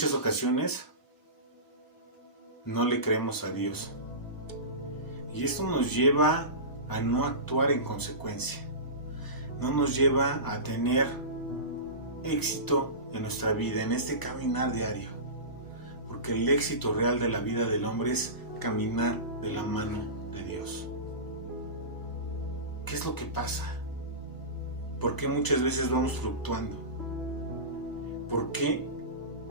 muchas ocasiones no le creemos a Dios. Y esto nos lleva a no actuar en consecuencia. No nos lleva a tener éxito en nuestra vida, en este caminar diario. Porque el éxito real de la vida del hombre es caminar de la mano de Dios. ¿Qué es lo que pasa? ¿Por qué muchas veces vamos fluctuando? ¿Por qué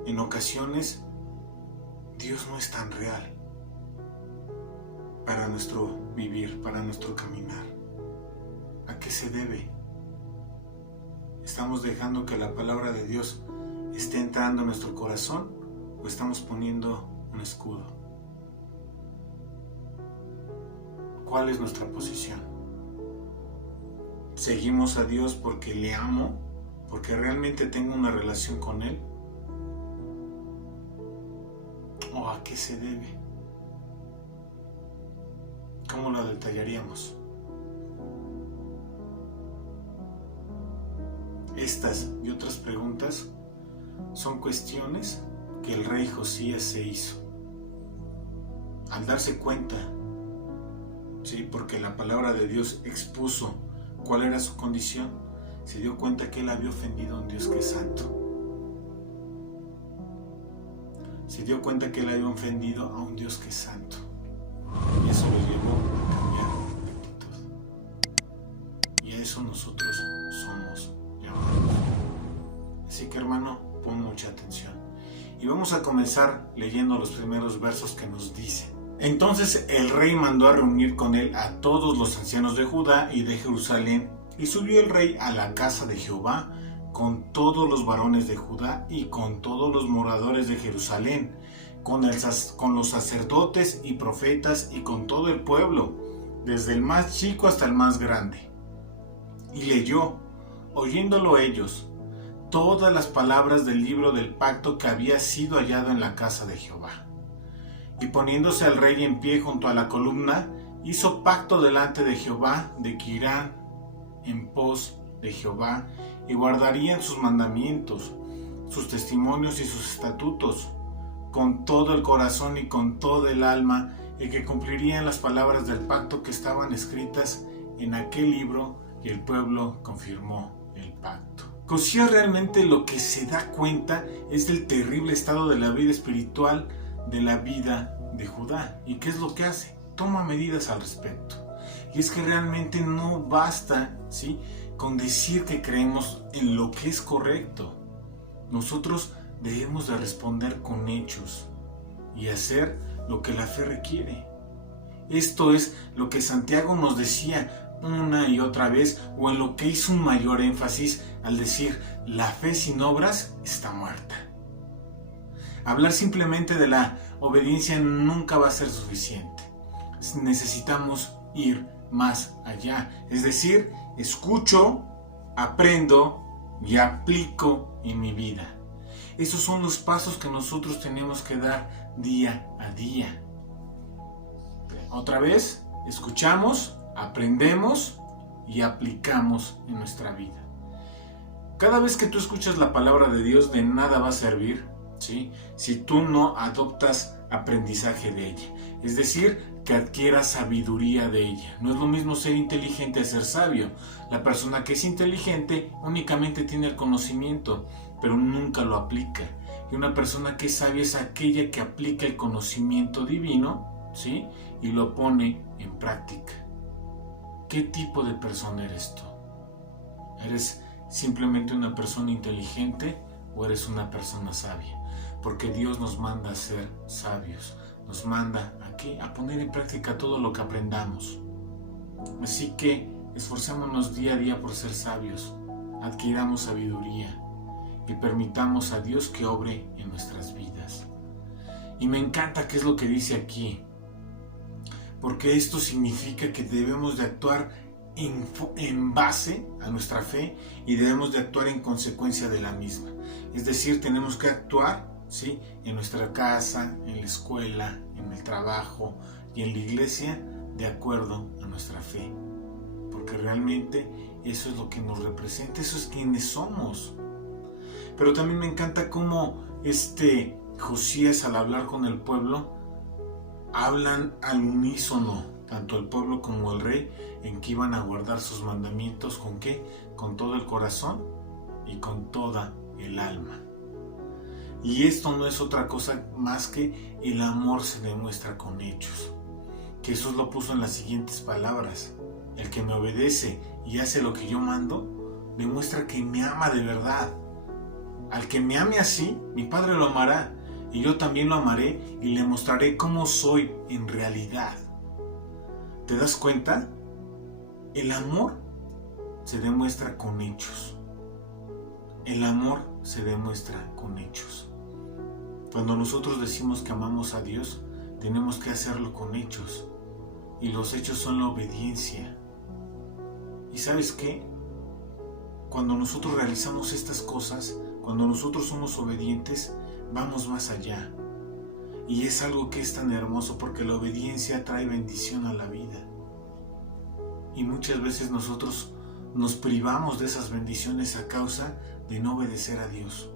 en ocasiones Dios no es tan real para nuestro vivir, para nuestro caminar? ¿A qué se debe? ¿Estamos dejando que la palabra de Dios esté entrando en nuestro corazón o estamos poniendo un escudo? ¿Cuál es nuestra posición? ¿Seguimos a Dios porque le amo? ¿Porque realmente tengo una relación con Él? ¿O a qué se debe? ¿Cómo lo detallaríamos? Estas y otras preguntas son cuestiones que el rey Josías se hizo. Al darse cuenta, ¿sí? Porque la palabra de Dios expuso cuál era su condición, se dio cuenta que él había ofendido a un Dios que es santo. Se dio cuenta que él había ofendido a un Dios que es santo. Y eso lo llevó a cambiar de actitud. Y a eso nosotros somos llamados. Así que, hermano, pon mucha atención. Y vamos a comenzar leyendo los primeros versos que nos dicen: Entonces el rey mandó a reunir con él a todos los ancianos de Judá y de Jerusalén, y subió el rey a la casa de Jehová con todos los varones de Judá y con todos los moradores de Jerusalén, con los sacerdotes y profetas y con todo el pueblo, desde el más chico hasta el más grande. Y leyó, oyéndolo ellos, todas las palabras del libro del pacto que había sido hallado en la casa de Jehová. Y poniéndose al rey en pie junto a la columna, hizo pacto delante de Jehová de que irán en pos de Jehová y guardarían sus mandamientos, sus testimonios y sus estatutos, con todo el corazón y con todo el alma, y que cumplirían las palabras del pacto que estaban escritas en aquel libro, y el pueblo confirmó el pacto. Josías realmente lo que se da cuenta es del terrible estado de la vida espiritual de la vida de Judá. ¿Y qué es lo que hace? Toma medidas al respecto. Y es que realmente no basta, ¿sí?, con decir que creemos en lo que es correcto. Nosotros debemos de responder con hechos y hacer lo que la fe requiere. Esto es lo que Santiago nos decía una y otra vez, o en lo que hizo un mayor énfasis al decir: la fe sin obras está muerta. Hablar simplemente de la obediencia nunca va a ser suficiente. Necesitamos ir más allá, es decir, escucho, aprendo y aplico en mi vida. Esos son los pasos que nosotros tenemos que dar día a día. Otra vez, escuchamos, aprendemos y aplicamos en nuestra vida. Cada vez que tú escuchas la palabra de Dios, de nada va a servir, ¿sí?, si tú no adoptas aprendizaje de ella. Es decir, que adquieras sabiduría de ella. No es lo mismo ser inteligente a ser sabio. La persona que es inteligente únicamente tiene el conocimiento, pero nunca lo aplica. Y una persona que es sabia es aquella que aplica el conocimiento divino, ¿sí?, y lo pone en práctica. ¿Qué tipo de persona eres tú? ¿Eres simplemente una persona inteligente o eres una persona sabia? Porque Dios nos manda a ser sabios. Nos manda ¿a qué? A poner en práctica todo lo que aprendamos. Así que esforcémonos día a día por ser sabios, adquiramos sabiduría y permitamos a Dios que obre en nuestras vidas. Y me encanta qué es lo que dice aquí, porque esto significa que debemos de actuar en base a nuestra fe y debemos de actuar en consecuencia de la misma. Es decir, tenemos que actuar, ¿sí?, en nuestra casa, en la escuela, en el trabajo y en la iglesia de acuerdo a nuestra fe. Porque realmente eso es lo que nos representa, eso es quienes somos. Pero también me encanta cómo Josías, al hablar con el pueblo, hablan al unísono, tanto el pueblo como el rey, en que iban a guardar sus mandamientos. ¿Con qué? Con todo el corazón y con toda el alma. Y esto no es otra cosa más que el amor se demuestra con hechos. Que Jesús lo puso en las siguientes palabras: el que me obedece y hace lo que yo mando, demuestra que me ama de verdad. Al que me ame así, mi Padre lo amará, y yo también lo amaré y le mostraré cómo soy en realidad. ¿Te das cuenta? El amor se demuestra con hechos. El amor se demuestra con hechos. Cuando nosotros decimos que amamos a Dios, tenemos que hacerlo con hechos. Y los hechos son la obediencia. ¿Y sabes qué? Cuando nosotros realizamos estas cosas, cuando nosotros somos obedientes, vamos más allá. Y es algo que es tan hermoso, porque la obediencia trae bendición a la vida. Y muchas veces nosotros nos privamos de esas bendiciones a causa de no obedecer a Dios.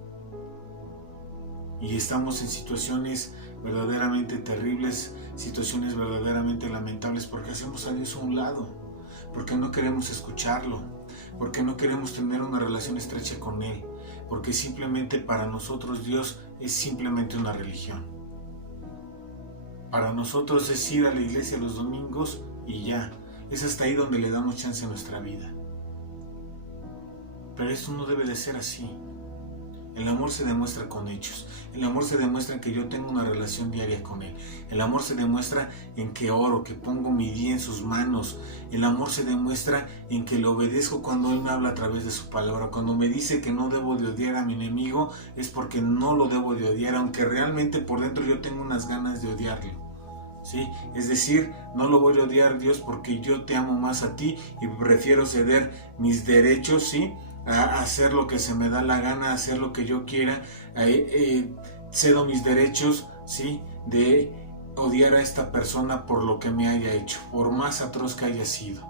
Y estamos en situaciones verdaderamente terribles, situaciones verdaderamente lamentables, porque hacemos a Dios a un lado, porque no queremos escucharlo, porque no queremos tener una relación estrecha con Él, porque simplemente para nosotros Dios es simplemente una religión. Para nosotros es ir a la iglesia los domingos y ya. Es hasta ahí donde le damos chance a nuestra vida. Pero esto no debe de ser así. El amor se demuestra con hechos. El amor se demuestra en que yo tengo una relación diaria con Él. El amor se demuestra en que oro, que pongo mi día en sus manos. El amor se demuestra en que le obedezco cuando Él me habla a través de su palabra. Cuando me dice que no debo de odiar a mi enemigo, es porque no lo debo de odiar, aunque realmente por dentro yo tengo unas ganas de odiarlo. ¿Sí? Es decir, no lo voy a odiar, Dios, porque yo te amo más a ti y prefiero ceder mis derechos, ¿sí?, a hacer lo que se me da la gana, a hacer lo que yo quiera. Cedo mis derechos, ¿sí?, de odiar a esta persona por lo que me haya hecho, por más atroz que haya sido.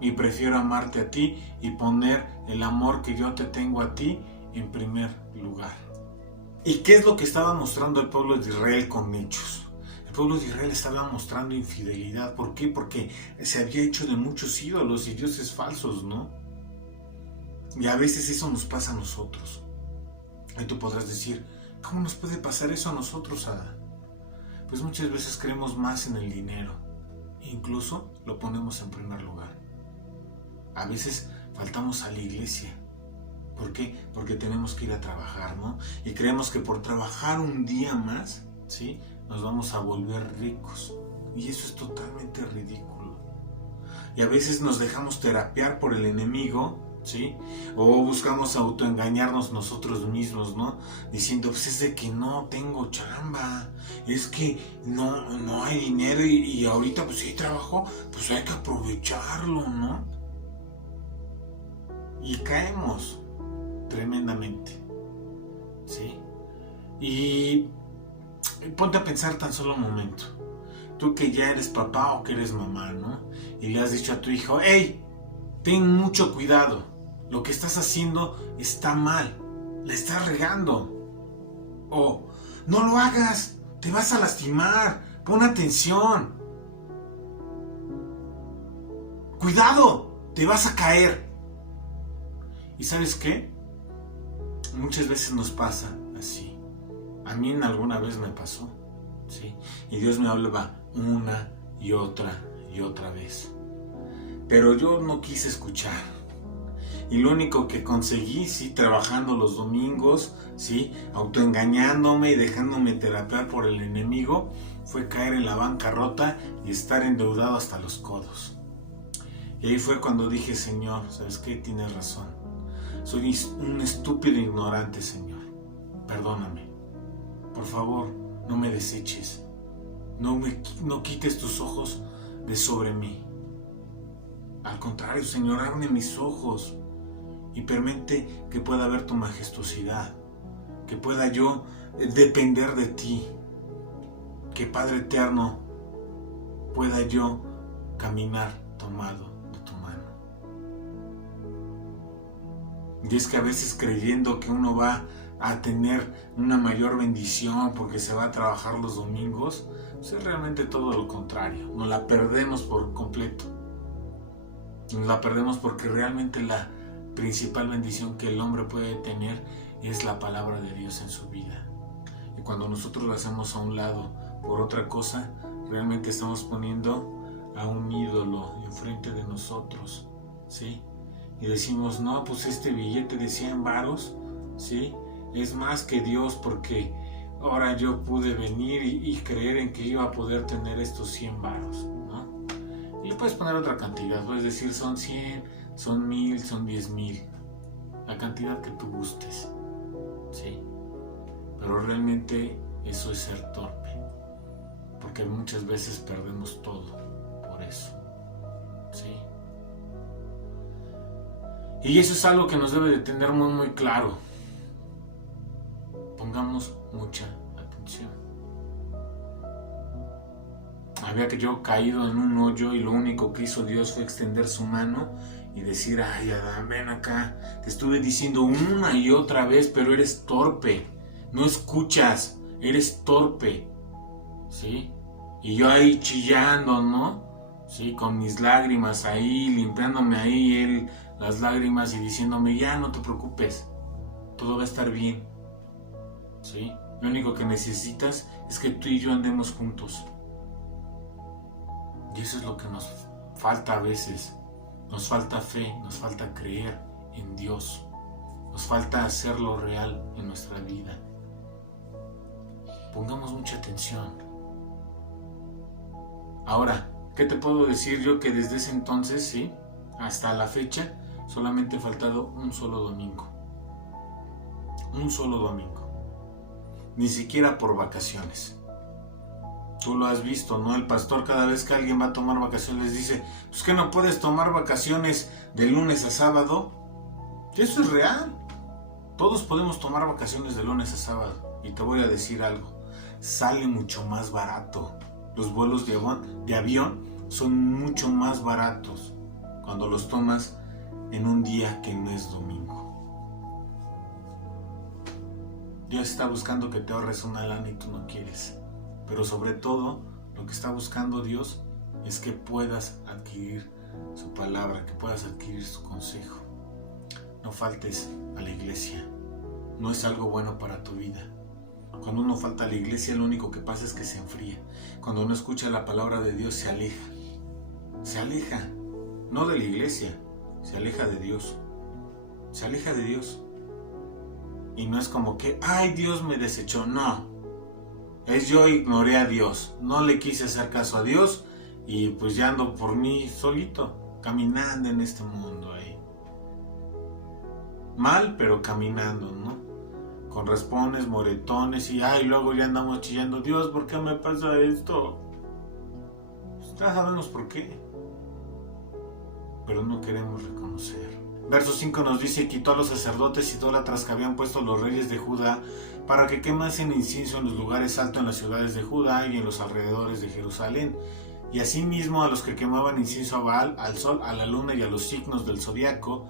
Y prefiero amarte a ti y poner el amor que yo te tengo a ti en primer lugar. ¿Y qué es lo que estaba mostrando el pueblo de Israel con hechos? El pueblo de Israel estaba mostrando infidelidad. ¿Por qué? Porque se había hecho de muchos ídolos y dioses falsos, ¿no? Y a veces eso nos pasa a nosotros. Y tú podrás decir, ¿cómo nos puede pasar eso a nosotros, Ada? Pues muchas veces creemos más en el dinero. Incluso lo ponemos en primer lugar. A veces faltamos a la iglesia. ¿Por qué? Porque tenemos que ir a trabajar, ¿no? Y creemos que por trabajar un día más, ¿sí?, nos vamos a volver ricos. Y eso es totalmente ridículo. Y a veces nos dejamos terapiar por el enemigo, ¿sí? O buscamos autoengañarnos nosotros mismos, ¿no? Diciendo, pues es de que no tengo chamba, es que no hay dinero y ahorita pues si hay trabajo, pues hay que aprovecharlo, ¿no? Y caemos tremendamente, ¿sí? Y ponte a pensar tan solo un momento. Tú que ya eres papá o que eres mamá, ¿no? Y le has dicho a tu hijo, ¡hey! Ten mucho cuidado. Lo que estás haciendo está mal. La estás regando. O, no lo hagas. Te vas a lastimar. Pon atención. Cuidado. Te vas a caer. ¿Y sabes qué? Muchas veces nos pasa así. A mí en alguna vez me pasó, ¿sí? Y Dios me hablaba una y otra vez. Pero yo no quise escuchar. Y lo único que conseguí, sí, trabajando los domingos, sí, autoengañándome y dejándome terapiar por el enemigo, fue caer en la bancarrota y estar endeudado hasta los codos. Y ahí fue cuando dije, Señor, ¿sabes qué? Tienes razón. Soy un estúpido ignorante, Señor. Perdóname. Por favor, no me deseches. No quites tus ojos de sobre mí. Al contrario, Señor, abre mis ojos y permite que pueda ver tu majestuosidad, que pueda yo depender de ti, que Padre eterno pueda yo caminar tomado de tu mano. Y es que a veces creyendo que uno va a tener una mayor bendición porque se va a trabajar los domingos, pues es realmente todo lo contrario. Nos la perdemos por completo. Nos la perdemos porque realmente la principal bendición que el hombre puede tener es la palabra de Dios en su vida. Y cuando nosotros la hacemos a un lado por otra cosa, realmente estamos poniendo a un ídolo enfrente de nosotros, ¿sí? Y decimos, no, pues este billete de 100 varos, ¿sí? Es más que Dios porque ahora yo pude venir y creer en que iba a poder tener estos 100 varos, ¿no? Y le puedes poner otra cantidad, puedes decir son 100, son 1000, son 10,000, la cantidad que tú gustes, ¿sí? Pero realmente eso es ser torpe, porque muchas veces perdemos todo por eso, ¿sí? Y eso es algo que nos debe de tener muy muy claro. Pongamos mucha atención. Había que yo caído en un hoyo y lo único que hizo Dios fue extender su mano y decir, ay Adán, ven acá, te estuve diciendo una y otra vez, pero eres torpe, no escuchas, eres torpe, ¿sí? Y yo ahí chillando, ¿no? Sí, con mis lágrimas ahí, limpiándome ahí las lágrimas y diciéndome, ya no te preocupes, todo va a estar bien, ¿sí? Lo único que necesitas es que tú y yo andemos juntos. Y eso es lo que nos falta a veces. Nos falta fe, nos falta creer en Dios. Nos falta hacerlo real en nuestra vida. Pongamos mucha atención. Ahora, ¿qué te puedo decir yo? Que desde ese entonces, sí, hasta la fecha, solamente ha faltado un solo domingo. Un solo domingo. Ni siquiera por vacaciones. Tú lo has visto, ¿no? El pastor cada vez que alguien va a tomar vacaciones les dice, pues que no puedes tomar vacaciones de lunes a sábado. Y eso es real. Todos podemos tomar vacaciones de lunes a sábado. Y te voy a decir algo, sale mucho más barato. Los vuelos de avión son mucho más baratos cuando los tomas en un día que no es domingo. Dios está buscando que te ahorres una lana y tú no quieres. Pero sobre todo, lo que está buscando Dios es que puedas adquirir su palabra, que puedas adquirir su consejo. No faltes a la iglesia. No es algo bueno para tu vida. Cuando uno falta a la iglesia, lo único que pasa es que se enfría. Cuando uno escucha la palabra de Dios, se aleja. Se aleja, no de la iglesia, se aleja de Dios. Se aleja de Dios. Y no es como que, ay, Dios me desechó. No. Es yo ignoré a Dios. No le quise hacer caso a Dios. Y pues ya ando por mí solito, caminando en este mundo ahí. Mal, pero caminando, ¿no? Con raspones, moretones y luego ya andamos chillando, Dios, ¿por qué me pasa esto? Pues ya sabemos por qué, pero no queremos reconocer. Verso 5 nos dice, quitó a los sacerdotes idólatras que habían puesto los reyes de Judá para que quemasen incienso en los lugares altos en las ciudades de Judá y en los alrededores de Jerusalén, y asimismo a los que quemaban incienso a Baal, al sol, a la luna y a los signos del zodiaco,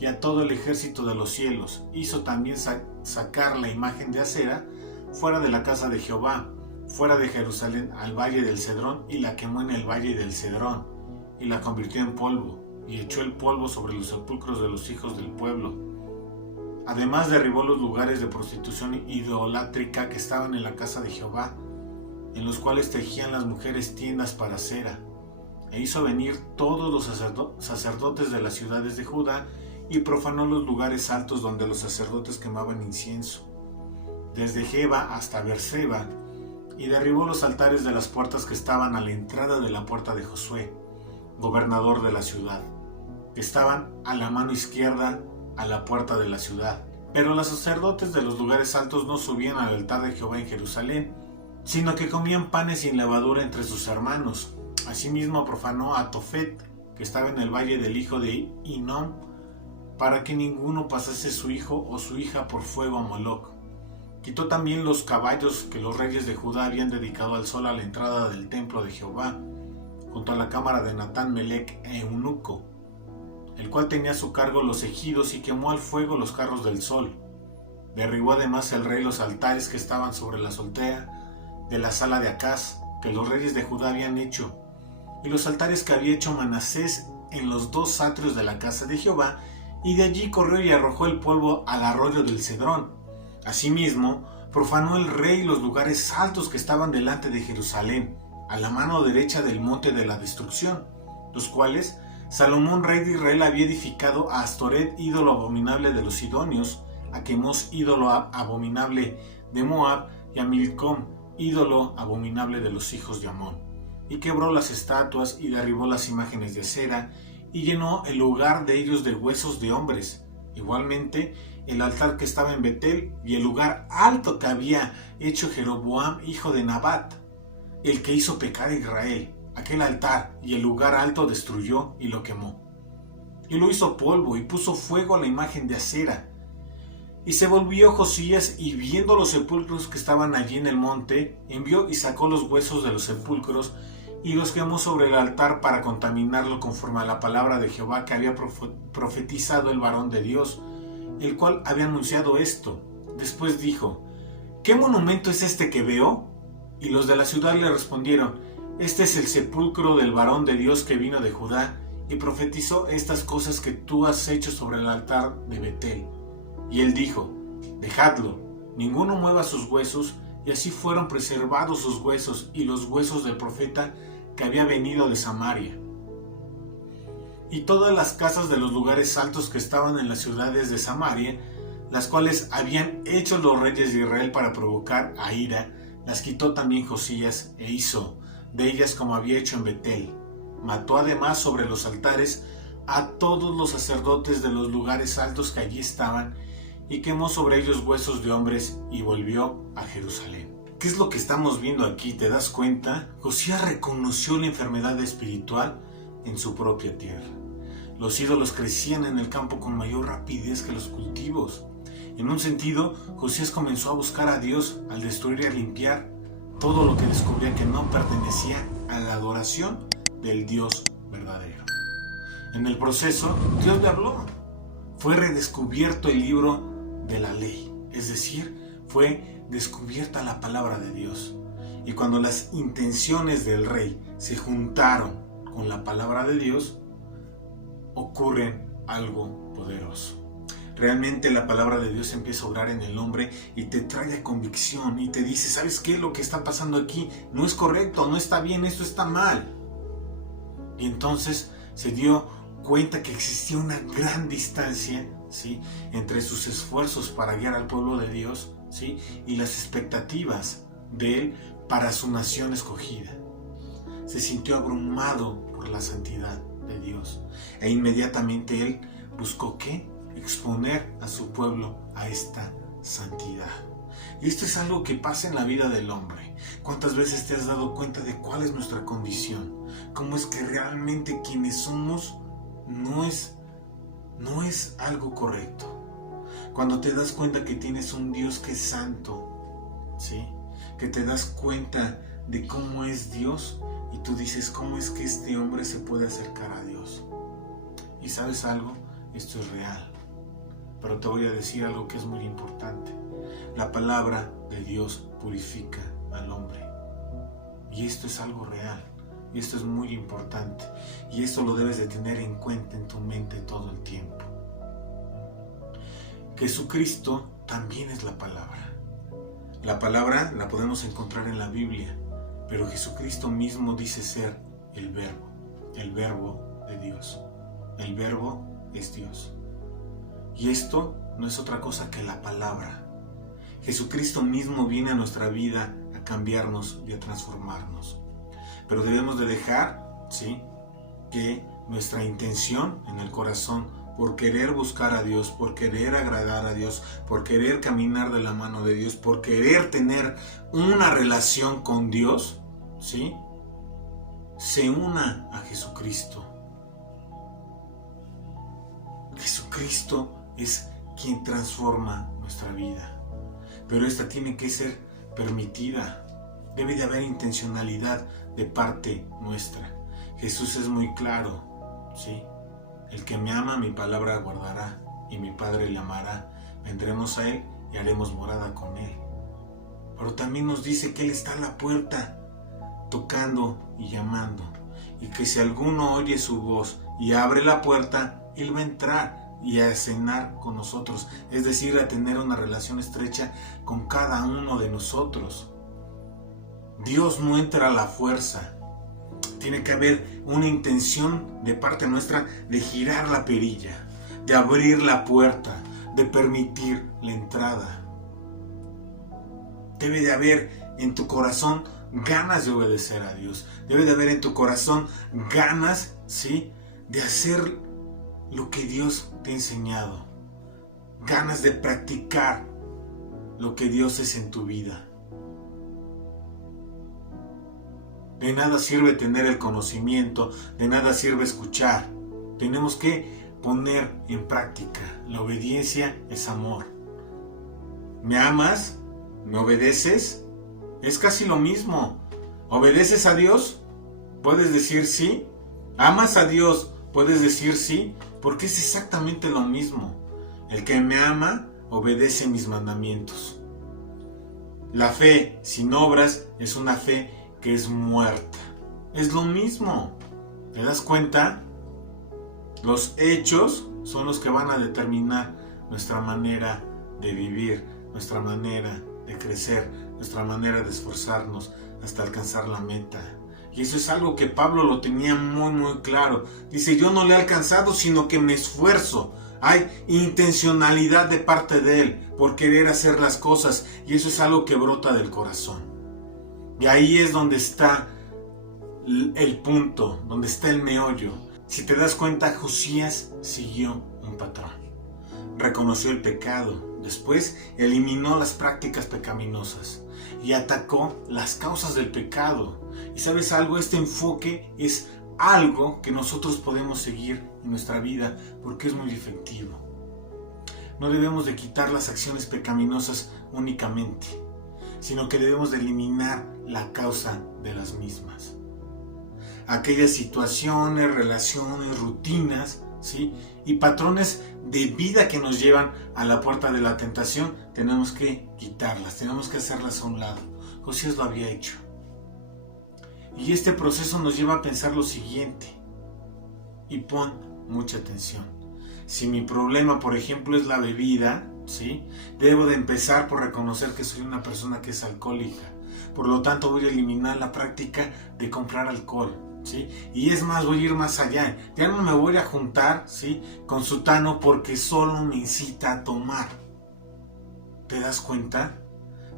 y a todo el ejército de los cielos. Hizo también sacar la imagen de acera fuera de la casa de Jehová, fuera de Jerusalén, al valle del Cedrón, y la quemó en el valle del Cedrón, y la convirtió en polvo, y echó el polvo sobre los sepulcros de los hijos del pueblo. Además derribó los lugares de prostitución idolátrica que estaban en la casa de Jehová, en los cuales tejían las mujeres tiendas para cera, e hizo venir todos los sacerdotes de las ciudades de Judá, y profanó los lugares altos donde los sacerdotes quemaban incienso, desde Geba hasta Beerseba, y derribó los altares de las puertas que estaban a la entrada de la puerta de Josué, gobernador de la ciudad, que estaban a la mano izquierda a la puerta de la ciudad. Pero los sacerdotes de los lugares altos no subían al altar de Jehová en Jerusalén, sino que comían panes sin levadura entre sus hermanos. Asimismo profanó a Tofet, que estaba en el valle del hijo de Hinnom, para que ninguno pasase su hijo o su hija por fuego a Moloc. Quitó también los caballos que los reyes de Judá habían dedicado al sol a la entrada del templo de Jehová, junto a la cámara de Natán, Melec e Eunuco. el cual tenía a su cargo los ejidos y quemó al fuego los carros del sol. Derribó además el rey los altares que estaban sobre la azotea de la sala de Acaz, que los reyes de Judá habían hecho, y los altares que había hecho Manasés en los 2 atrios de la casa de Jehová, y de allí corrió y arrojó el polvo al arroyo del Cedrón. Asimismo, profanó el rey los lugares altos que estaban delante de Jerusalén, a la mano derecha del monte de la destrucción, los cuales Salomón, rey de Israel, había edificado a Astoret, ídolo abominable de los sidonios, a Quemos, ídolo abominable de Moab, y a Milcom, ídolo abominable de los hijos de Amón. Y quebró las estatuas y derribó las imágenes de acera, y llenó el lugar de ellos de huesos de hombres. Igualmente, el altar que estaba en Betel y el lugar alto que había hecho Jeroboam, hijo de Nabat, el que hizo pecar a Israel. Aquel altar y el lugar alto destruyó y lo quemó. Y lo hizo polvo y puso fuego a la imagen de acera. Y se volvió Josías, y viendo los sepulcros que estaban allí en el monte, envió y sacó los huesos de los sepulcros y los quemó sobre el altar para contaminarlo, conforme a la palabra de Jehová que había profetizado el varón de Dios, el cual había anunciado esto. Después dijo: ¿Qué monumento es este que veo? Y los de la ciudad le respondieron: Este es el sepulcro del varón de Dios que vino de Judá y profetizó estas cosas que tú has hecho sobre el altar de Betel. Y él dijo: Dejadlo, ninguno mueva sus huesos. Y así fueron preservados sus huesos y los huesos del profeta que había venido de Samaria. Y todas las casas de los lugares altos que estaban en las ciudades de Samaria, las cuales habían hecho los reyes de Israel para provocar a ira, las quitó también Josías e hizo de ellas como había hecho en Betel. Mató además sobre los altares a todos los sacerdotes de los lugares altos que allí estaban, y quemó sobre ellos huesos de hombres, y volvió a Jerusalén. ¿Qué es lo que estamos viendo aquí? ¿Te das cuenta? Josías reconoció la enfermedad espiritual en su propia tierra. Los ídolos crecían en el campo con mayor rapidez que los cultivos. En un sentido, Josías comenzó a buscar a Dios al destruir y a limpiar todo lo que descubría que no pertenecía a la adoración del Dios verdadero. En el proceso, Dios le habló. Fue redescubierto el libro de la ley, es decir, fue descubierta la palabra de Dios. Y cuando las intenciones del rey se juntaron con la palabra de Dios, ocurre algo poderoso. Realmente la palabra de Dios empieza a obrar en el hombre y te trae convicción y te dice: ¿sabes qué? Lo que está pasando aquí no es correcto, no está bien, esto está mal. Y entonces se dio cuenta que existía una gran distancia, ¿sí?, entre sus esfuerzos para guiar al pueblo de Dios, ¿sí?, y las expectativas de él para su nación escogida. Se sintió abrumado por la santidad de Dios e inmediatamente él buscó ¿qué? Exponer a su pueblo a esta santidad. Y esto es algo que pasa en la vida del hombre. ¿Cuántas veces te has dado cuenta de cuál es nuestra condición? ¿Cómo es que realmente quienes somos no es algo correcto? Cuando te das cuenta que tienes un Dios que es santo, ¿sí?, que te das cuenta de cómo es Dios y tú dices: ¿cómo es que este hombre se puede acercar a Dios? Y ¿sabes algo? Esto es real. Pero te voy a decir algo que es muy importante. La palabra de Dios purifica al hombre. Y esto es algo real. Y esto es muy importante. Y esto lo debes de tener en cuenta en tu mente todo el tiempo. Jesucristo también es la palabra. La palabra la podemos encontrar en la Biblia, pero Jesucristo mismo dice ser el verbo de Dios. El verbo es Dios. Y esto no es otra cosa que la palabra. Jesucristo mismo viene a nuestra vida a cambiarnos y a transformarnos. Pero debemos de dejar, ¿sí?, que nuestra intención en el corazón, por querer buscar a Dios, por querer agradar a Dios, por querer caminar de la mano de Dios, por querer tener una relación con Dios, ¿sí?, se una a Jesucristo. Jesucristo es quien transforma nuestra vida, pero esta tiene que ser permitida. Debe de haber intencionalidad de parte nuestra. Jesús es muy claro, ¿sí?, El que me ama, mi palabra guardará, y mi Padre le amará. Vendremos a Él y haremos morada con Él. Pero también nos dice que Él está a la puerta, tocando y llamando. Y que si alguno oye su voz y abre la puerta, Él va a entrar y a cenar con nosotros. Es decir, a tener una relación estrecha con cada uno de nosotros. Dios no entra a la fuerza. Tiene que haber una intención de parte nuestra de girar la perilla, de abrir la puerta, de permitir la entrada. Debe de haber en tu corazón ganas de obedecer a Dios. Debe de haber en tu corazón ganas, ¿sí?, de hacer lo que Dios te ha enseñado. Ganas de practicar lo que Dios es en tu vida. De nada sirve tener el conocimiento, de nada sirve escuchar. Tenemos que poner en práctica. La obediencia es amor. ¿Me amas? ¿Me obedeces? Es casi lo mismo. ¿Obedeces a Dios? Puedes decir sí. ¿Amas a Dios? Puedes decir sí, porque es exactamente lo mismo. El que me ama, obedece mis mandamientos. La fe sin obras es una fe que es muerta. Es lo mismo. ¿Te das cuenta? Los hechos son los que van a determinar nuestra manera de vivir, nuestra manera de crecer, nuestra manera de esforzarnos hasta alcanzar la meta. Y eso es algo que Pablo lo tenía muy claro. Dice, yo no le he alcanzado, sino que me esfuerzo. Hay intencionalidad de parte de él por querer hacer las cosas, y eso es algo que brota del corazón. Y ahí es donde está el punto, donde está el meollo. Si te das cuenta, Josías siguió un patrón. Reconoció el pecado, después eliminó las prácticas pecaminosas y atacó las causas del pecado. Y sabes algo, este enfoque es algo que nosotros podemos seguir en nuestra vida porque es muy efectivo. No debemos de quitar las acciones pecaminosas únicamente, sino que debemos de eliminar la causa de las mismas. Aquellas situaciones, relaciones, rutinas, ¿sí?, y patrones de vida que nos llevan a la puerta de la tentación, tenemos que quitarlas, tenemos que hacerlas a un lado. Josías lo había hecho. Y este proceso nos lleva a pensar lo siguiente, y pon mucha atención. Si mi problema, por ejemplo, es la bebida, ¿sí?, debo de empezar por reconocer que soy una persona que es alcohólica. Por lo tanto, voy a eliminar la práctica de comprar alcohol, ¿sí? Y es más, voy a ir más allá. Ya no me voy a juntar, ¿sí?, con sutano porque solo me incita a tomar. ¿Te das cuenta?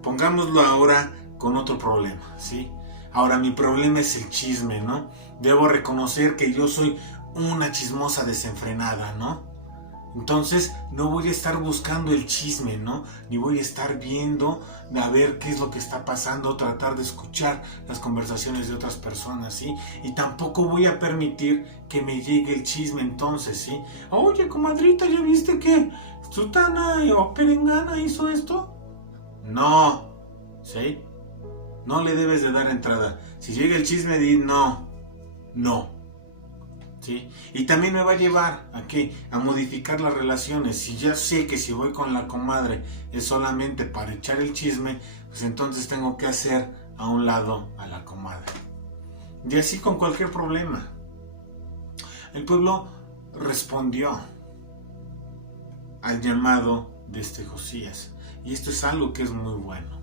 Pongámoslo ahora con otro problema, ¿sí? Ahora, mi problema es el chisme, ¿no? Debo reconocer que yo soy una chismosa desenfrenada, ¿no? Entonces no voy a estar buscando el chisme, ¿no? Ni voy a estar viendo a ver qué es lo que está pasando, tratar de escuchar las conversaciones de otras personas, ¿sí? Y tampoco voy a permitir que me llegue el chisme entonces, ¿sí? Oye, comadrita, ¿ya viste que sutana o perengana hizo esto? No, ¿sí? No le debes de dar entrada. Si llega el chisme, di no. ¿Sí? Y también me va a llevar ¿a qué? A modificar las relaciones. Si ya sé que si voy con la comadre es solamente para echar el chisme, pues entonces tengo que hacer a un lado a la comadre. Y así con cualquier problema. El pueblo respondió al llamado de este Josías. Y esto es algo que es muy bueno.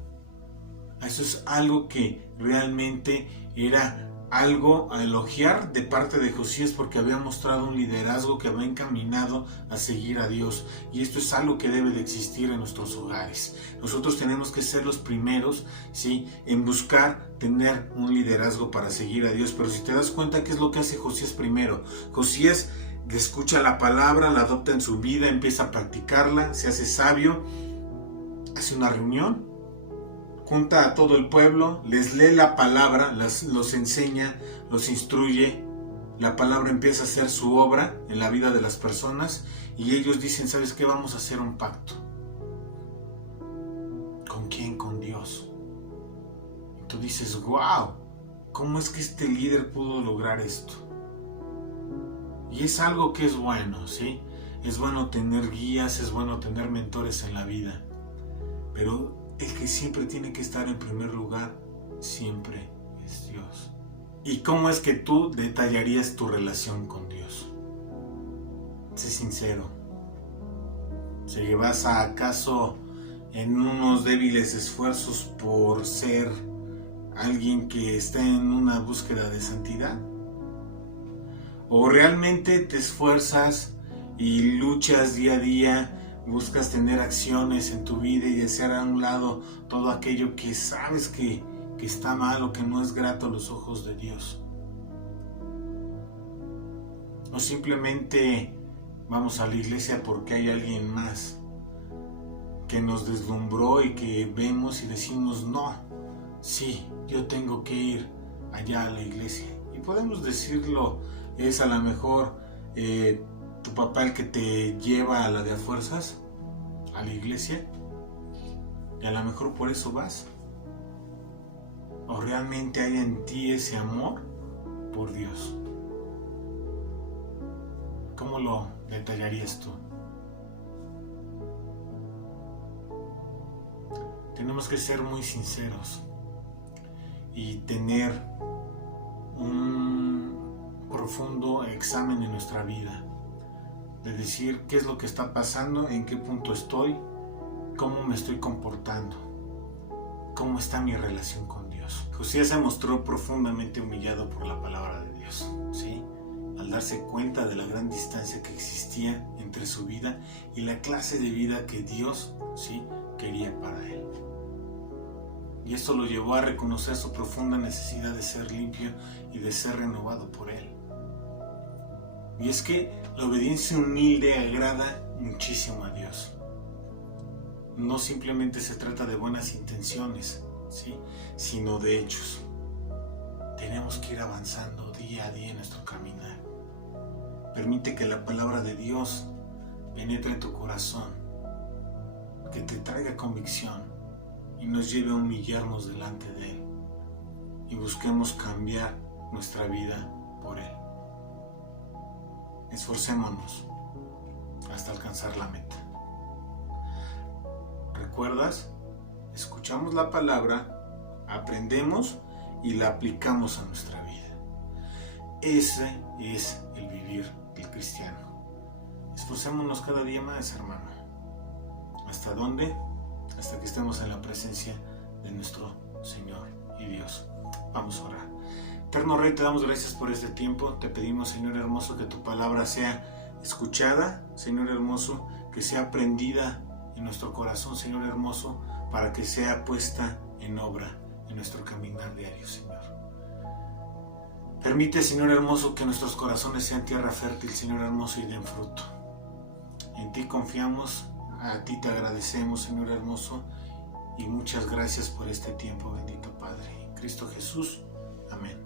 Eso es algo que realmente era algo a elogiar de parte de Josías, porque había mostrado un liderazgo que había encaminado a seguir a Dios. Y esto es algo que debe de existir en nuestros hogares. Nosotros tenemos que ser los primeros, ¿sí?, en buscar tener un liderazgo para seguir a Dios. Pero si te das cuenta, ¿qué es lo que hace Josías primero? Josías escucha la palabra, la adopta en su vida, empieza a practicarla, se hace sabio, hace una reunión, junta a todo el pueblo, les lee la palabra, los enseña, los instruye. La palabra empieza a hacer su obra en la vida de las personas y ellos dicen, ¿sabes qué? Vamos a hacer un pacto. ¿Con quién? Con Dios. Y tú dices, wow, ¿cómo es que este líder pudo lograr esto? Y es algo que es bueno, ¿sí? Es bueno tener guías, es bueno tener mentores en la vida. Pero el que siempre tiene que estar en primer lugar, siempre es Dios. ¿Y cómo es que tú detallarías tu relación con Dios? Sé sincero. ¿Se vas acaso en unos débiles esfuerzos por ser alguien que está en una búsqueda de santidad? ¿O realmente te esfuerzas y luchas día a día, buscas tener acciones en tu vida y desear a un lado todo aquello que sabes que está mal o que no es grato a los ojos de Dios? ¿O simplemente vamos a la iglesia porque hay alguien más que nos deslumbró y que vemos y decimos, no, sí, yo tengo que ir allá a la iglesia? Y podemos decirlo, es a lo mejor tu papá el que te lleva a la de a fuerzas a la iglesia, y a lo mejor por eso vas. ¿O realmente hay en ti ese amor por Dios? ¿Cómo lo detallarías tú? Tenemos que ser muy sinceros y tener un profundo examen en nuestra vida, de decir qué es lo que está pasando, en qué punto estoy, cómo me estoy comportando, cómo está mi relación con Dios. Josías se mostró profundamente humillado por la palabra de Dios, ¿sí? Al darse cuenta de la gran distancia que existía entre su vida y la clase de vida que Dios, ¿sí?, quería para él. Y esto lo llevó a reconocer su profunda necesidad de ser limpio y de ser renovado por él. Y es que la obediencia humilde agrada muchísimo a Dios. No simplemente se trata de buenas intenciones, ¿sí?, sino de hechos. Tenemos que ir avanzando día a día en nuestro caminar. Permite que la palabra de Dios penetre en tu corazón, que te traiga convicción y nos lleve a humillarnos delante de Él y busquemos cambiar nuestra vida por Él. Esforcémonos hasta alcanzar la meta. ¿Recuerdas? Escuchamos la palabra, aprendemos y la aplicamos a nuestra vida. Ese es el vivir del cristiano. Esforcémonos cada día más, hermano. ¿Hasta dónde? Hasta que estemos en la presencia de nuestro Señor y Dios. Vamos a orar. Eterno Rey, te damos gracias por este tiempo. Te pedimos, Señor hermoso, que tu palabra sea escuchada, Señor hermoso, que sea aprendida en nuestro corazón, Señor hermoso, para que sea puesta en obra en nuestro caminar diario, Señor. Permite, Señor hermoso, que nuestros corazones sean tierra fértil, Señor hermoso, y den fruto. En ti confiamos, a ti te agradecemos, Señor hermoso, y muchas gracias por este tiempo, bendito Padre. En Cristo Jesús, amén.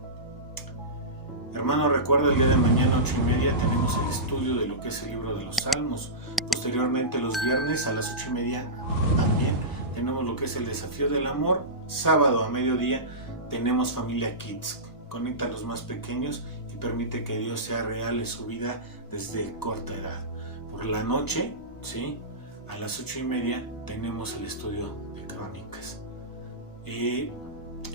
Hermano, recuerda, el día de mañana 8:30 tenemos el estudio de lo que es el libro de los Salmos. Posteriormente, los viernes a las 8:30 también tenemos lo que es el desafío del amor. Sábado a mediodía tenemos Familia Kids. Conecta a los más pequeños y permite que Dios sea real en su vida desde corta edad. Por la noche, ¿sí?, a las 8:30 tenemos el estudio de Crónicas.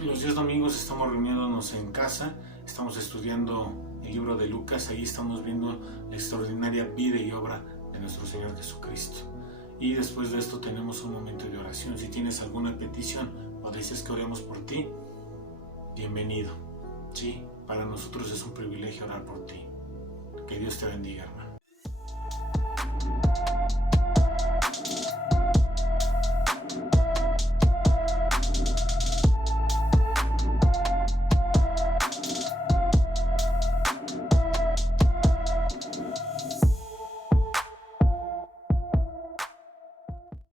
Los días domingos estamos reuniéndonos en casa, estamos estudiando el libro de Lucas, ahí estamos viendo la extraordinaria vida y obra de nuestro Señor Jesucristo. Y después de esto tenemos un momento de oración. Si tienes alguna petición o deseas que oremos por ti, bienvenido. Sí, para nosotros es un privilegio orar por ti. Que Dios te bendiga, hermano.